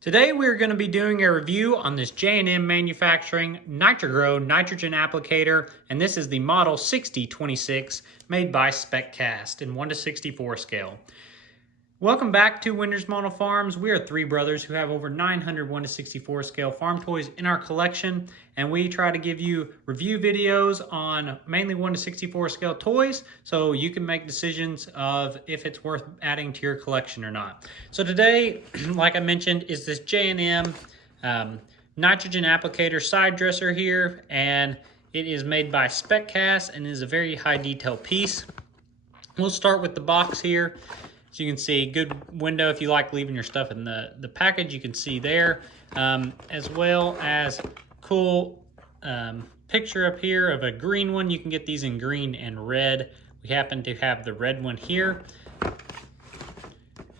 Today we're going to be doing a review on this J&M Manufacturing NitroGro nitrogen applicator, and this is the model 6026 made by SpecCast in 1:64 scale. Welcome back to Winters Model Farms. We are three brothers who have over 900 1:64 scale farm toys in our collection, and we try to give you review videos on mainly 1:64 scale toys so you can make decisions of if it's worth adding to your collection or not. So today, like I mentioned, is this J&M nitrogen applicator side dresser here, and it is made by SpecCast and is a very high detail piece. We'll start with the box here. So you can see good window if you like leaving your stuff in the package, you can see there, as well as cool picture up here of a green one. You can get these in green and red. We happen to have the red one here.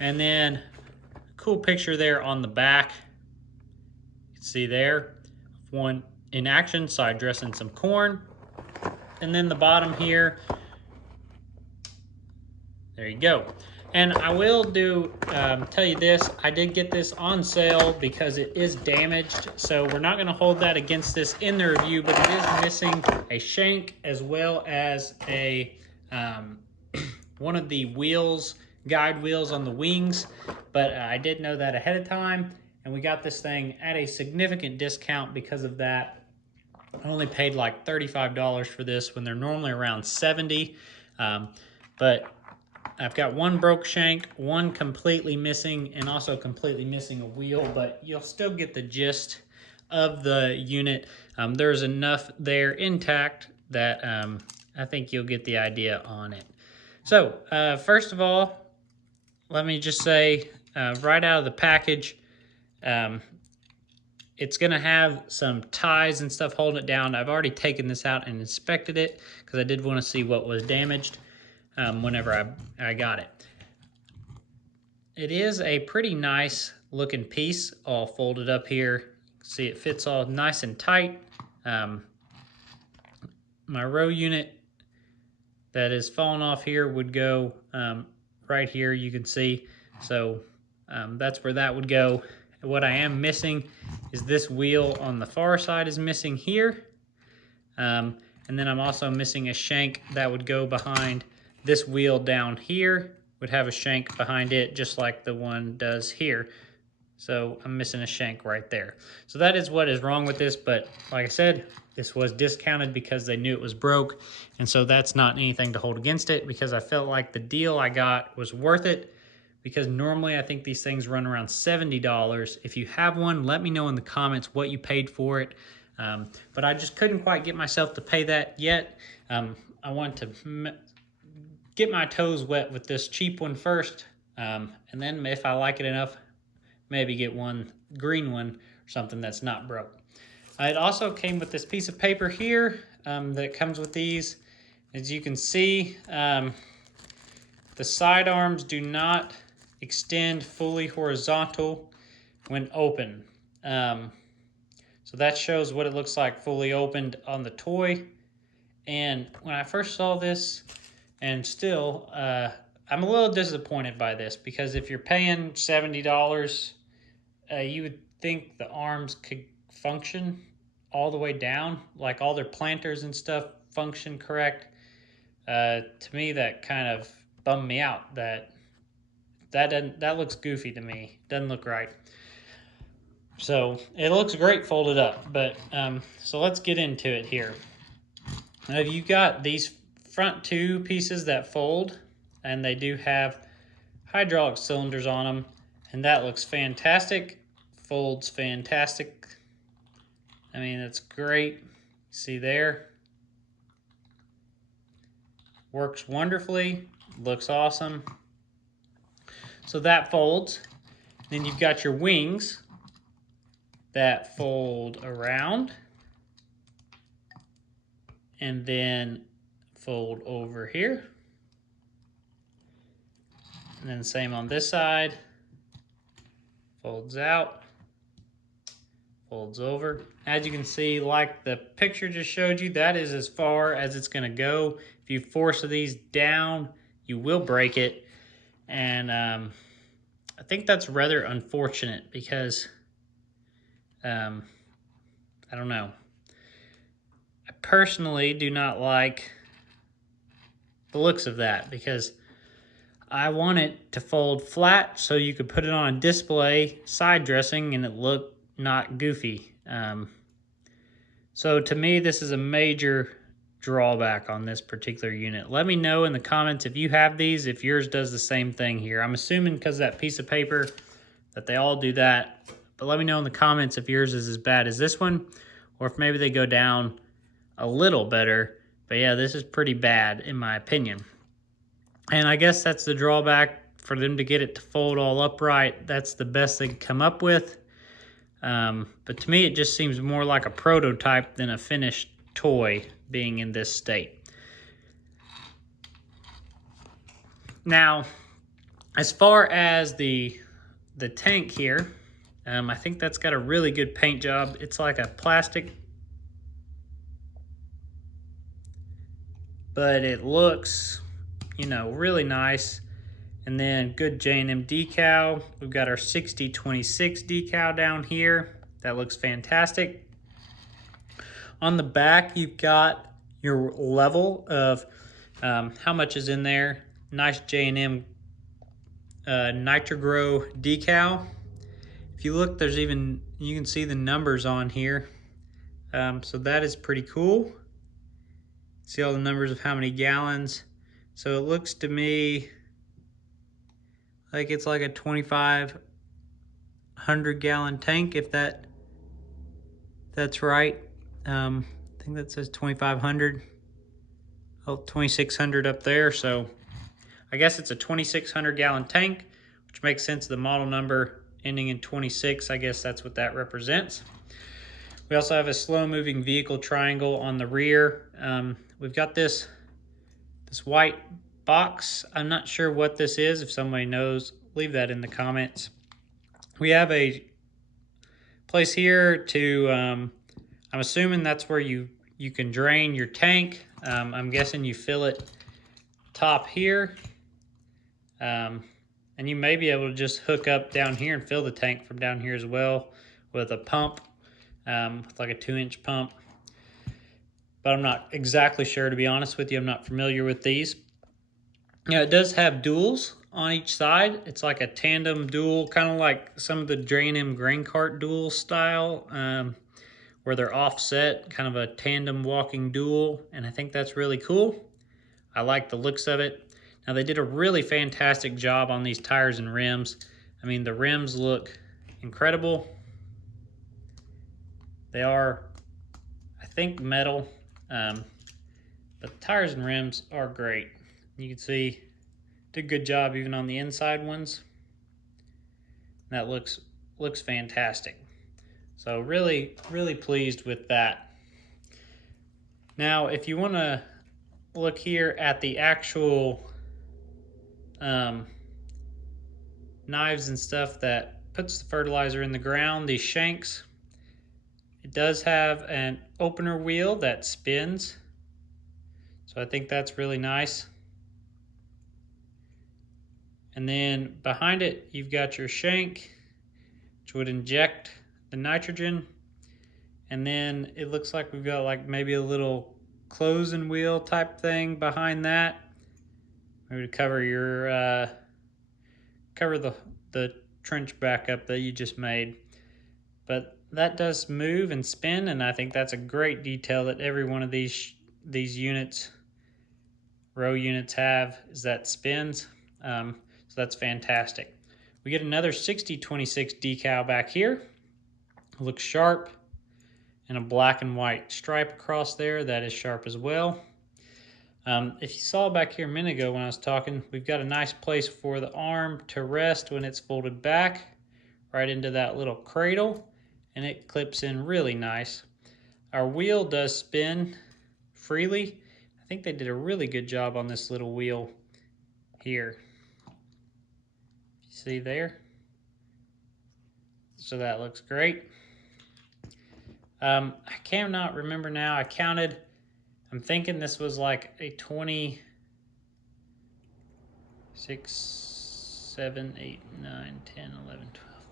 And then cool picture there on the back. You can see there, one in action, side dressing some corn. And then the bottom here, there you go. And I will tell you this, I did get this on sale because it is damaged, so we're not going to hold that against this in the review, but it is missing a shank as well as a one of the wheels, guide wheels on the wings, but I did know that ahead of time, and we got this thing at a significant discount because of that. I only paid like $35 for this when they're normally around $70, but I've got one broke shank, one completely missing, and also completely missing a wheel, but you'll still get the gist of the unit. There's enough there intact that I think you'll get the idea on it. So first of all, let me just say right out of the package, it's going to have some ties and stuff holding it down. I've already taken this out and inspected it because I did want to see what was damaged. Whenever I got it. It is a pretty nice looking piece, all folded up here. See, it fits all nice and tight. My row unit that is falling off here would go right here, you can see. So that's where that would go. What I am missing is this wheel on the far side is missing here. And then I'm also missing a shank that would go behind this wheel down here, would have a shank behind it just like the one does here. So I'm missing a shank right there. So that is what is wrong with this, but like I said, this was discounted because they knew it was broke, and so that's not anything to hold against it because I felt like the deal I got was worth it, because normally I think these things run around $70. If you have one, let me know in the comments what you paid for it. But I just couldn't quite get myself to pay that yet. I want to get my toes wet with this cheap one first, and then if I like it enough, maybe get one green one or something that's not broke. It also came with this piece of paper here that comes with these. As you can see, the side arms do not extend fully horizontal when open. So that shows what it looks like fully opened on the toy. And when I first saw this, and still, I'm a little disappointed by this because if you're paying $70, you would think the arms could function all the way down, like all their planters and stuff function correct. To me, that kind of bummed me out. That looks goofy to me. Doesn't look right. So it looks great folded up, but so let's get into it here. Now you've got these front two pieces that fold, and they do have hydraulic cylinders on them, and that looks fantastic. Folds fantastic. I mean, it's great. See there? Works wonderfully. Looks awesome. So that folds. Then you've got your wings that fold around and then fold over here. And then same on this side. Folds out, folds over. As you can see, like the picture just showed you, that is as far as it's gonna go. If you force these down, you will break it. And I think that's rather unfortunate because, I don't know. I personally do not like the looks of that because I want it to fold flat so you could put it on a display side dressing and it look not goofy. So to me, this is a major drawback on this particular unit. Let me know in the comments if you have these, if yours does the same thing here. I'm assuming because of that piece of paper that they all do that, but let me know in the comments if yours is as bad as this one or if maybe they go down a little better. But yeah, this is pretty bad in my opinion. And I guess that's the drawback for them to get it to fold all upright. That's the best they could come up with. But to me, it just seems more like a prototype than a finished toy being in this state. Now, as far as the tank here, I think that's got a really good paint job. It's like a plastic, but it looks, you know, really nice. And then good J&M decal. We've got our 6026 decal down here. That looks fantastic. On the back, you've got your level of how much is in there. Nice J&M NitroGro decal. If you look, there's even, you can see the numbers on here. So that is pretty cool. See all the numbers of how many gallons. So it looks to me like it's like a 2,500 gallon tank, if that's right. I think that says 2,500. Oh, 2,600 up there. So I guess it's a 2,600 gallon tank, which makes sense. The model number ending in 26, I guess that's what that represents. We also have a slow moving vehicle triangle on the rear. We've got this white box. I'm not sure what this is. If somebody knows, leave that in the comments. We have a place here to, I'm assuming that's where you can drain your tank. I'm guessing you fill it top here. And you may be able to just hook up down here and fill the tank from down here as well with a pump, like a 2-inch pump. But I'm not exactly sure, to be honest with you. I'm not familiar with these. Now, it does have duals on each side. It's like a tandem dual, kind of like some of the J&M grain cart dual style, where they're offset, kind of a tandem walking dual. And I think that's really cool. I like the looks of it. Now, they did a really fantastic job on these tires and rims. I mean, the rims look incredible. They are, I think, metal, but the tires and rims are great. You can see, did a good job even on the inside ones. That looks fantastic. So really, really pleased with that. Now, if you want to look here at the actual knives and stuff that puts the fertilizer in the ground, these shanks, it does have an opener wheel that spins. So I think that's really nice. And then behind it, you've got your shank, which would inject the nitrogen. And then it looks like we've got like maybe a little closing wheel type thing behind that. Maybe to cover your, cover the trench back up that you just made. But that does move and spin, and I think that's a great detail that every one of these units, row units, have, is that spins. So that's fantastic. We get another 6026 decal back here. It looks sharp, and a black and white stripe across there. That is sharp as well. If you saw back here a minute ago when I was talking, we've got a nice place for the arm to rest when it's folded back, right into that little cradle, and it clips in really nice. Our wheel does spin freely. I think they did a really good job on this little wheel here. You see there? So that looks great. I cannot remember now. I counted. I'm thinking this was like a 26, 7, 8, 9, 10, 11, 12,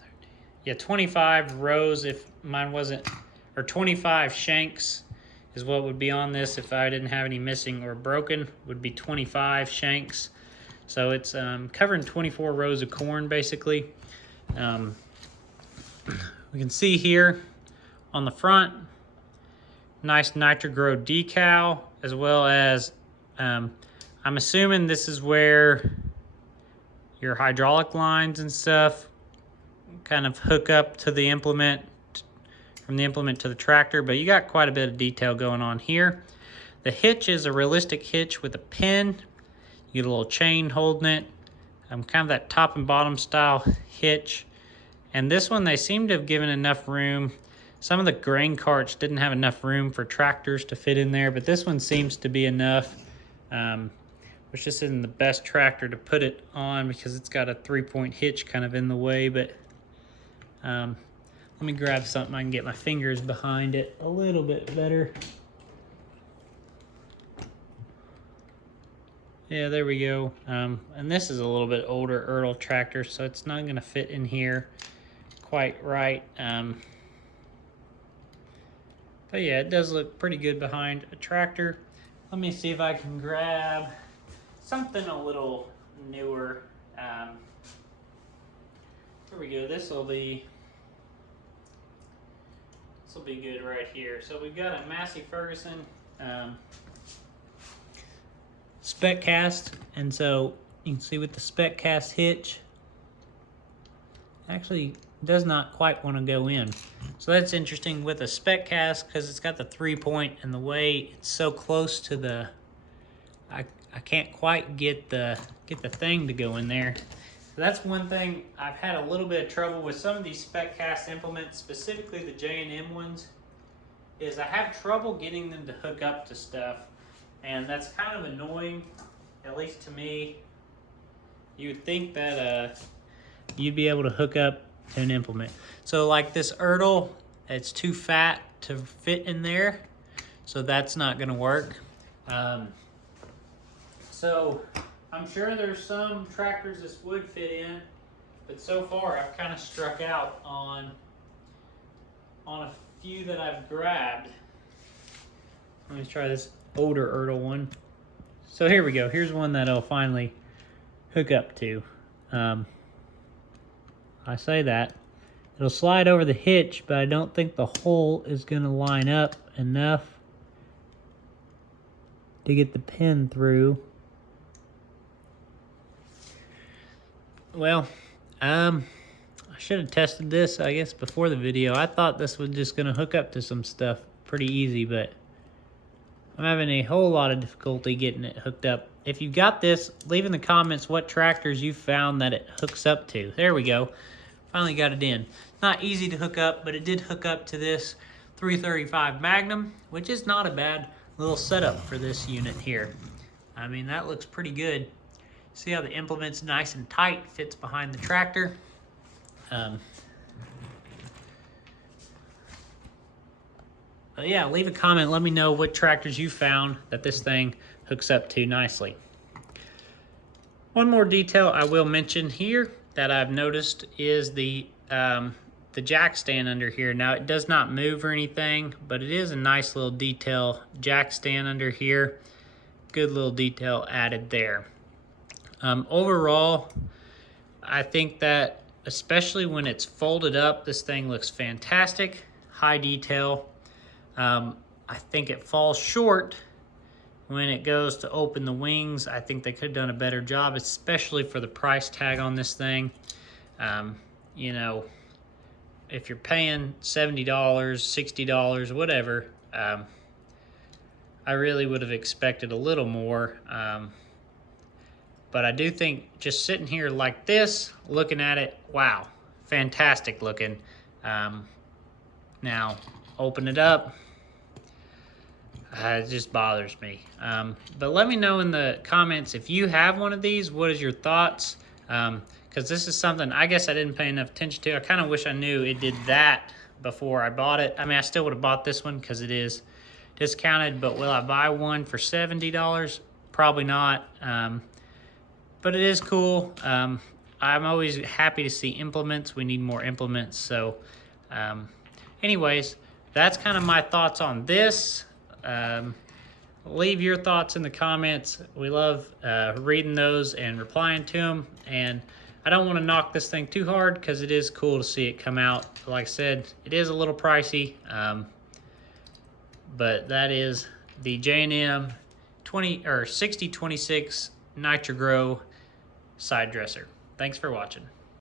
13. Yeah, 25 rows if mine wasn't, or 25 shanks is what would be on this if I didn't have any missing or broken, would be 25 shanks. So it's covering 24 rows of corn basically. We can see here on the front, nice NitroGro decal, as well as I'm assuming this is where your hydraulic lines and stuff kind of hook up to the implement, from the implement to the tractor, but you got quite a bit of detail going on here. The hitch is a realistic hitch with a pin. You get a little chain holding it. Kind of that top and bottom style hitch. And this one, they seem to have given enough room. Some of the grain carts didn't have enough room for tractors to fit in there, but this one seems to be enough. Which just isn't the best tractor to put it on because it's got a 3-point hitch kind of in the way, but let me grab something I can get my fingers behind it a little bit better. Yeah, there we go. And this is a little bit older Ertl tractor, so it's not gonna fit in here quite right. But yeah, it does look pretty good behind a tractor. Let me see if I can grab something a little newer. Here we go. This will be good right here. So we've got a Massey Ferguson SpecCast, and so you can see with the SpecCast hitch, actually does not quite want to go in. So that's interesting with a SpecCast because it's got the 3-point, and the way it's so close to the, I can't quite get the thing to go in there. So that's one thing I've had a little bit of trouble with some of these SpecCast implements, specifically the J&M ones, is I have trouble getting them to hook up to stuff. And that's kind of annoying, at least to me. You would think that you'd be able to hook up to an implement. So like this Ertl, it's too fat to fit in there, so that's not gonna work. So I'm sure there's some tractors this would fit in, but so far I've kind of struck out on a few that I've grabbed. Let me try this older Ertl one. So here we go. Here's one that I'll finally hook up to. I say that. It'll slide over the hitch, but I don't think the hole is going to line up enough to get the pin through. Well, I should have tested this, I guess, before the video. I thought this was just going to hook up to some stuff pretty easy, but I'm having a whole lot of difficulty getting it hooked up. If you got this, leave in the comments what tractors you found that it hooks up to. There we go. Finally got it in. Not easy to hook up, but it did hook up to this 335 Magnum, which is not a bad little setup for this unit here. I mean, that looks pretty good. See how the implement's nice and tight, fits behind the tractor. But yeah, leave a comment. Let me know what tractors you found that this thing hooks up to nicely. One more detail I will mention here that I've noticed is the jack stand under here. Now it does not move or anything, but it is a nice little detail jack stand under here. Good little detail added there. Overall, I think that especially when it's folded up, this thing looks fantastic. High detail. I think it falls short when it goes to open the wings. I think they could have done a better job, especially for the price tag on this thing. You know, if you're paying $70, $60, whatever, I really would have expected a little more. But I do think just sitting here like this, looking at it, wow, fantastic looking. Now, open it up. It just bothers me. But let me know in the comments if you have one of these, what is your thoughts? Because this is something I guess I didn't pay enough attention to. I kind of wish I knew it did that before I bought it. I mean, I still would have bought this one because it is discounted, but will I buy one for $70? Probably not. But it is cool. I'm always happy to see implements. We need more implements. So anyways, that's kind of my thoughts on this. Leave your thoughts in the comments. We love reading those and replying to them. And I don't want to knock this thing too hard because it is cool to see it come out. Like I said, it is a little pricey, but that is the J&M 6026 NitroGro side dresser. Thanks for watching.